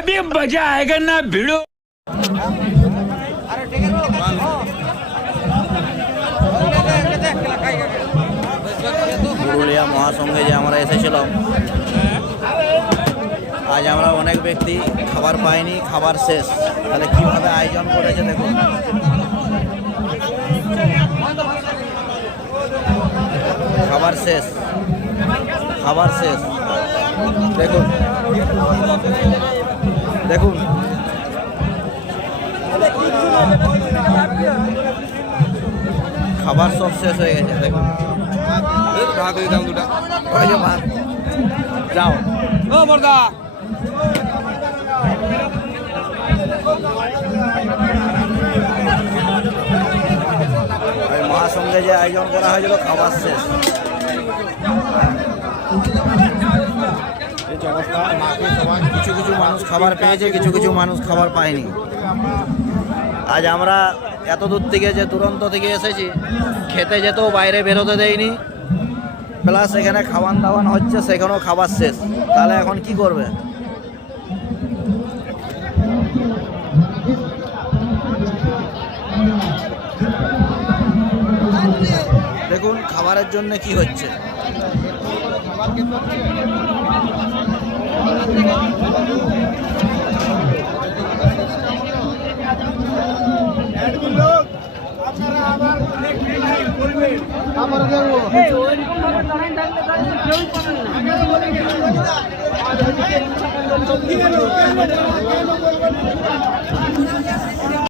अभी मजा आएगा ना भिड़ो। পুরুলিয়া মহাসংঘে যে আমরা এসেছিলাম, আজ আমরা অনেক ব্যক্তি খাবার পাইনি, খাবার শেষ। তাহলে কিভাবে আয়োজন করেছে দেখুন। খাবার শেষ, খাবার শেষ, দেখুন দেখুন। খাবার সব শেষ হয়ে গেছে দেখুন। যাও ও বর্দা মহাসংঘে যে আয়োজন করা হয়েছিল খাবার শেষ। কিছু কিছু মানুষ খাবার পেয়েছে, কিছু কিছু মানুষ খাবার পায়নি। আজ আমরা এত দূর থেকে যে দুরন্ত থেকে এসেছি, খেতে যেতেও বাইরে বেরোতে দেয়নি, প্লাস এখানে খাওয়ান দাওয়ান হচ্ছে, সেখানেও খাবার শেষ। তাহলে এখন কি করবে? দেখুন খাবারের জন্য কি হচ্ছে।